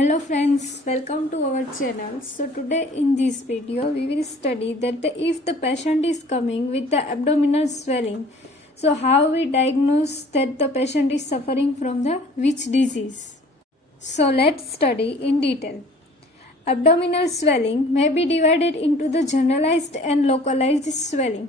Hello friends, welcome to our channel. So today in this video we will study that if the patient is coming with the abdominal swelling, so how we diagnose that the patient is suffering from the which disease. So let's study in detail. Abdominal swelling may be divided into the generalized and localized swelling.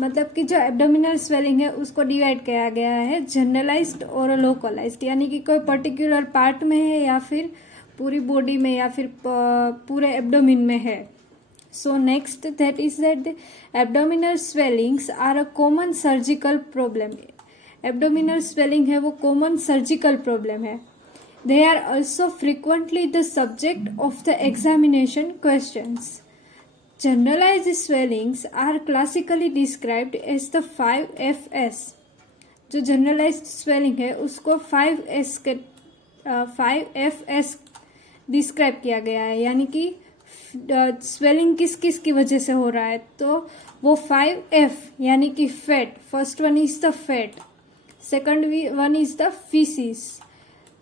मतलब कि जो abdominal swelling है उसको divide किया गया है generalised और localised, यानी कि कोई पर्टिकुलर पार्ट में है या फिर पूरी बॉडी में या फिर पूरे एब्डोमिन में है. So next that is that abdominal swellings are a common surgical problem. Abdominal swelling है वो कॉमन सर्जिकल प्रॉब्लम है. They are also frequently the subject of the examination questions. Generalized swellings are classically described as the 5FS. जो generalized swelling है उसको 5FS describe किया गया है, यानी कि स्वेलिंग किस किस की वजह से हो रहा है. तो वो 5F यानी कि fat. First one is the fat, second one is the faeces,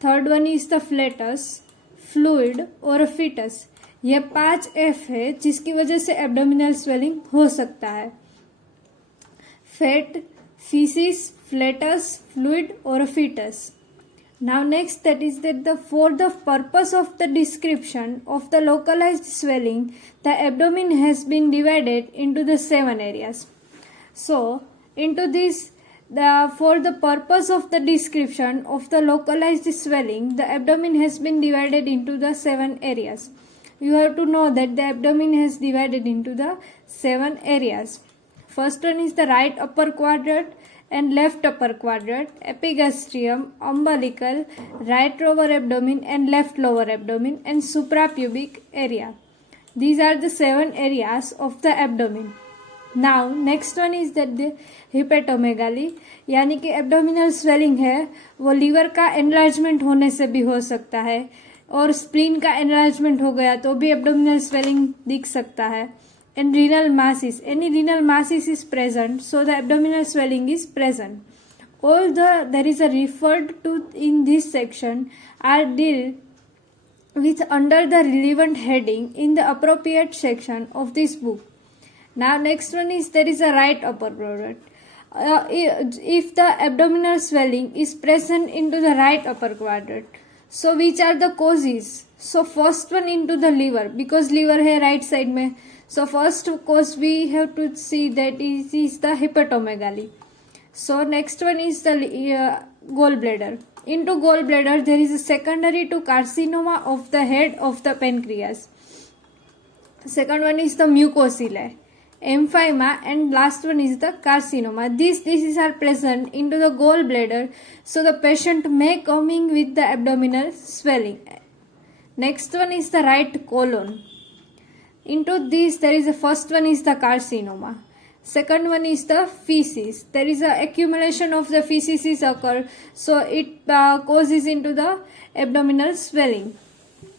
third one is the flatus, fluid और फीटस. यह 5F है जिसकी वजह से एब्डोमिनल स्वेलिंग हो सकता है. फैट, फीसिस, फ्लेटस, फ्लूइड और foetus. Now next that is that for the purpose of the description of the localized swelling, the abdomen has been divided into the 7 areas. So into this, for the purpose of the description of the localized swelling, the abdomen has been divided into the 7 areas. You have to know that the abdomen has divided into the 7 areas. First one is the right upper quadrant and left upper quadrant, epigastrium, umbilical, right lower abdomen and left lower abdomen, and suprapubic area. These are the 7 areas of the abdomen. Now next one is that the hepatomegaly, यानी कि abdominal swelling है वो liver का enlargement होने से भी हो सकता है, और स्प्लीन का एनलार्जमेंट हो गया तो भी एब्डोमिनल स्वेलिंग दिख सकता है. And renal masses, any renal masses is present, so the abdominal swelling is present. All there is a referred to in this section are dealt with under the relevant heading in the appropriate section of this book. Now next one is there is a right upper quadrant. If the abdominal swelling is present into the right upper quadrant, so which are the causes? So first one into the liver, because liver है right side में. So first cause we have to see that is the hepatomegaly. So next one is the gallbladder. Into gallbladder there is a secondary to carcinoma of the head of the pancreas. Second one is the mucosillae, emphyema, and last one is the carcinoma. These diseases are present into the gallbladder, so the patient may coming with the abdominal swelling. Next one is the right colon. Into this there is a first one is the carcinoma, second one is the feces. There is a accumulation of the feces is occur, so it causes into the abdominal swelling.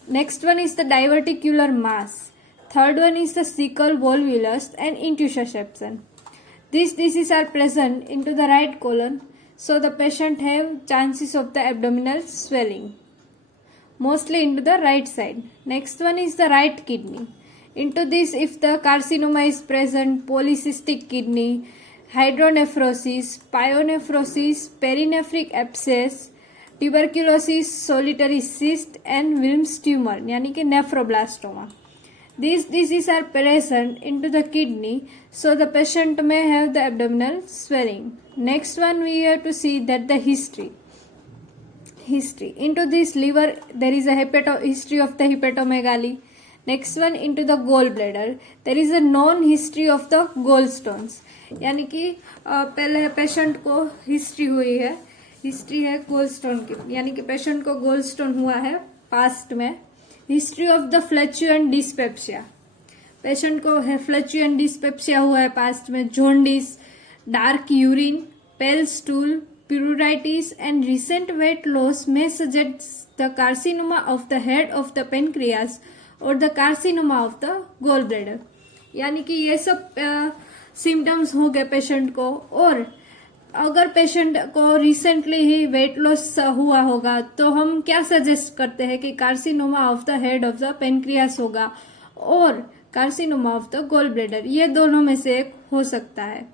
Next one is the diverticular mass, third one is the cecal volvulus and intussusception. These diseases are present into the right colon, so the patient have chances of the abdominal swelling, mostly into the right side. Next one is the right kidney. Into this, if the carcinoma is present, polycystic kidney, hydronephrosis, pyonephrosis, perinephric abscess, tuberculosis, solitary cyst, and Wilms tumor, यानी कि nephroblastoma. These diseases are present into the kidney, so the patient may have the abdominal swelling. Next one we have to see that the history. Into this liver there is a history of the hepatomegaly. Next one into the gall bladder there is a non history of the goal stones, यानी कि पहले patient को history हुई है, history है गोल stone की, यानी कि पेशेंट को गोल स्टोन हुआ है पास्ट में. History of the flatulent dyspepsia, patient को फ्लैचुएंट डिस्पेप्सिया हुआ है पास्ट में. Jaundice, dark urine, pale stool, pruritus and recent weight loss में suggest the carcinoma of the head of the pancreas और the carcinoma of the gall bladder. यानी कि ये सब सिम्टम्स हो गए पेशेंट को, और अगर पेशेंट को रिसेंटली ही वेट लॉस हुआ होगा तो हम क्या सजेस्ट करते हैं कि carcinoma of the head of the pancreas होगा और carcinoma of the gall bladder, ये दोनों में से एक हो सकता है।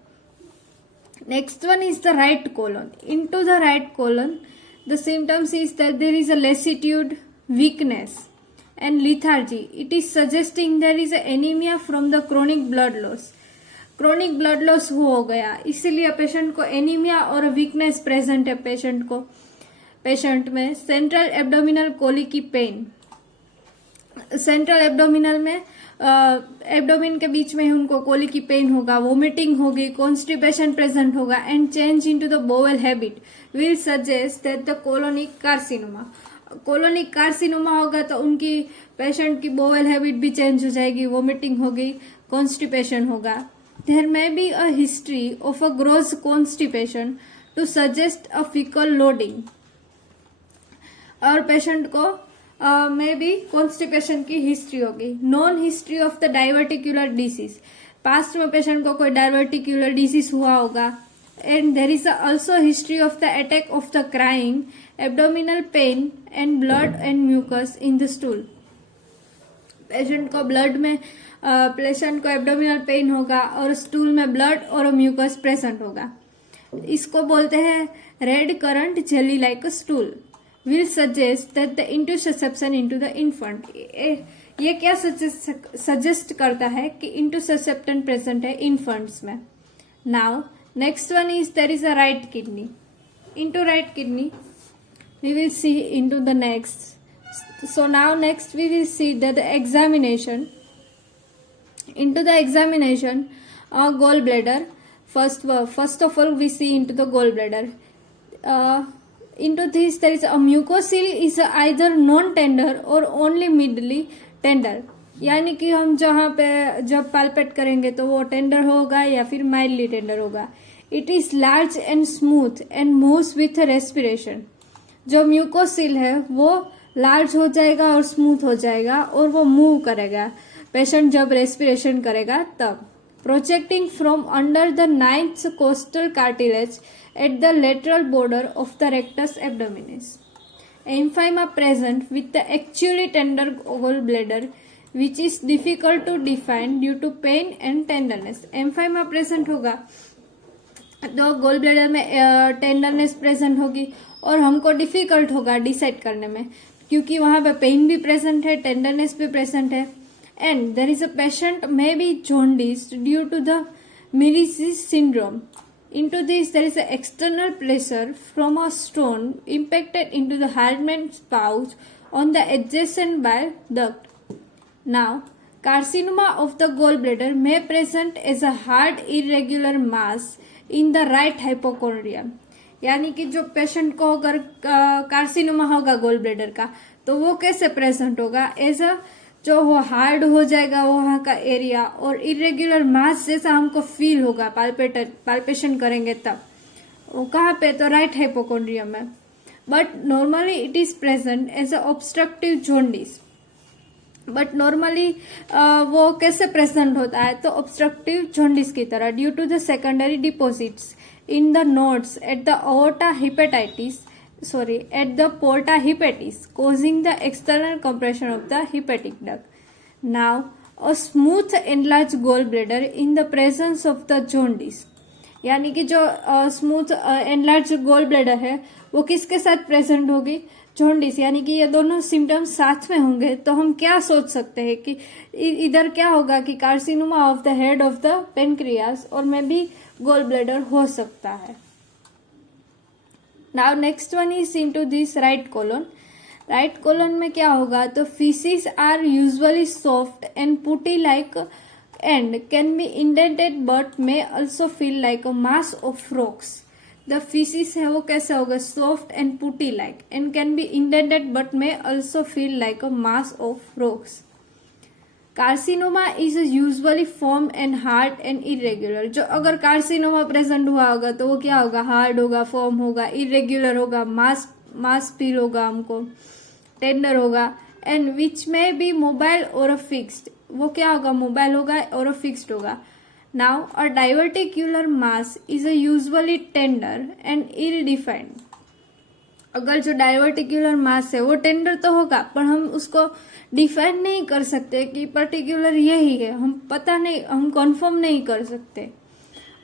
Next one is the right colon. Into the right colon the symptoms is that there is a lassitude, weakness and lethargy. It is suggesting there is a anemia from the chronic blood loss. Chronic blood loss हो गया, इसीलिए patient को anaemia और weakness present है। Patient में central abdominal Koli की pen, central abdominal में abdomen के बीच में ही उनको कोली की पेन होगा, वोमिटिंग होगी, कॉन्स्टिपेशन प्रेजेंट होगा and change into the bowel habit will suggest that the colonic carcinoma. Colonic carcinoma होगा तो उनकी पेशेंट की बोवेल हैबिट भी चेंज हो जाएगी, वोमिटिंग होगी, कॉन्स्टिपेशन होगा। There may be a history of a gross constipation to suggest a faecal loading. और पेशेंट को में भी कॉन्स्टिपेशन की हिस्ट्री होगी। Non history of the diverticular disease, past में पेशेंट को कोई डायवर्टिकुलर डिसीज हुआ होगा and there is also history of the attack of the crying, abdominal pain and blood and mucus in the stool. Patient को blood में patient को abdominal pen होगा और स्टूल में ब्लड और म्यूकस प्रेजेंट होगा। इसको बोलते हैं red currant jelly like stool will suggest that the intussusception into the infant। ये क्या सजेस्ट करता है कि इंटुससेप्शन प्रेजेंट है इन्फेंट्स में। Now next one is there is a right kidney. Into right kidney we will see into the next. So now next we will see that the examination. Into the examination, gallbladder. First of all we see into the gallbladder. Into this there is a mucocele is either non-tender or only midly tender. यानी कि हम जहाँ पे जब palpate करेंगे तो वो tender होगा या फिर माइल्डली टेंडर होगा. It is large and smooth and moves with respiration. जो म्यूकोसिल है वो लार्ज हो जाएगा और स्मूथ हो जाएगा और वो मूव करेगा पेशेंट जब रेस्पिरेशन करेगा तब. Projecting from under the 9th costal cartilage at the lateral border of the rectus abdominis. Empyema present with the actually tender gall bladder which is difficult to define due to pain and tenderness. Empyema present होगा तो gall bladder में tenderness present होगी और हमको difficult होगा decide करने में क्योंकि वहां पे पेन भी प्रेजेंट है, टेंडरनेस भी प्रेजेंट है. And there is a patient may be jaundice due to the Mirizzi syndrome. Into this there is an external pressure from a stone impacted into the Hartmann's pouch on the adjacent bile duct. Now, carcinoma of the gallbladder may present as a hard irregular mass in the right hypochondrium. यानी कि जो patient को अगर carcinoma होगा gall bladder का तो वो कैसे प्रेजेंट होगा एज अ जो वो हार्ड हो जाएगा वहां का एरिया और इरेग्युलर मास जैसा हमको फील होगा पाल्पेशन करेंगे तब. वो कहाँ पे तो राइट हाइपोकॉन्ड्रियम में. But normally it is present as a obstructive jaundice. But normally वो कैसे प्रेजेंट होता है तो ऑब्स्ट्रक्टिव जॉन्डिस की तरह due to the secondary deposits in the nodes at the at the porta hepatis causing the external compression of the hepatic duct. Now a smooth enlarged gallbladder in the presence of the jaundice. यानी कि जो smooth enlarge gall bladder है वो किसके साथ present होगी jaundice. यानी कि ये दोनों सिम्टम्स साथ में होंगे तो हम क्या सोच सकते हैं कि इधर क्या होगा कि carcinoma of the head of the pancreas और में भी गोल ब्लैडर हो सकता है. Now next one is into this right colon. Right colon में क्या होगा तो faeces are usually soft and putty like and can be indented but may also feel like a mass of rocks. The faeces है वो कैसे होगा soft and putty like and can be indented but may also feel like a mass of rocks. Carcinoma is usually form and hard and irregular. जो अगर carcinoma present हुआ होगा तो वो क्या होगा हार्ड होगा, फॉर्म होगा, इरेग्युलर होगा, मास फील होगा हमको, टेंडर होगा. एंड विच में बी मोबाइल और फिक्स्ड. वो क्या होगा मोबाइल होगा और फिक्स्ड होगा. Now, a diverticular mass is a usually tender and ill-defined. अगर जो डाइवर्टिकुलर मास है वो टेंडर तो होगा, पर हम उसको डिफाइन नहीं कर सकते कि पर्टिकुलर यही है, हम पता नहीं, हम कंफर्म नहीं कर सकते.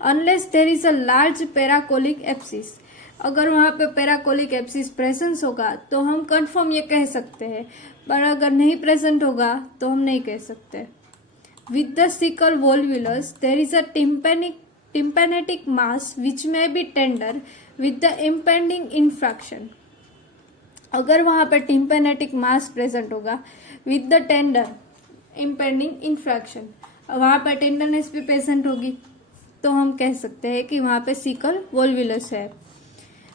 Unless there is a large paracolic abscess. अगर वहां पे पेराकोलिक एप्सिस प्रेजेंस होगा तो हम कंफर्म ये कह सकते हैं, पर अगर नहीं प्रेजेंट होगा तो हम नहीं कह सकते. With the caecal volvulus there is a tympanic mass which may be tender with the impending infraction. अगर वहां पे टिम्पेनेटिक मास प्रेजेंट होगा with the tender impending infarction, वहां पर टेंडरनेस भी प्रेजेंट होगी, तो हम कह सकते हैं कि वहां पे सिकल वोल्वुलस है.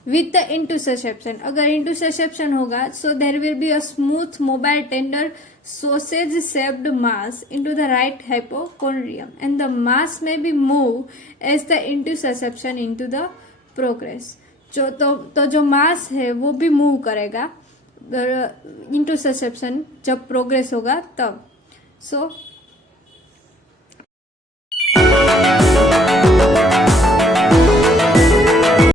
विद द इंटरसेप्शन, अगर इंटरसेप्शन होगा so there will be a smooth mobile tender sausage shaped mass into the right hypochondrium and the mass may be moved as the intussusception into the progress. तो जो मास है वो भी move करेगा interception जब progress होगा तब. सो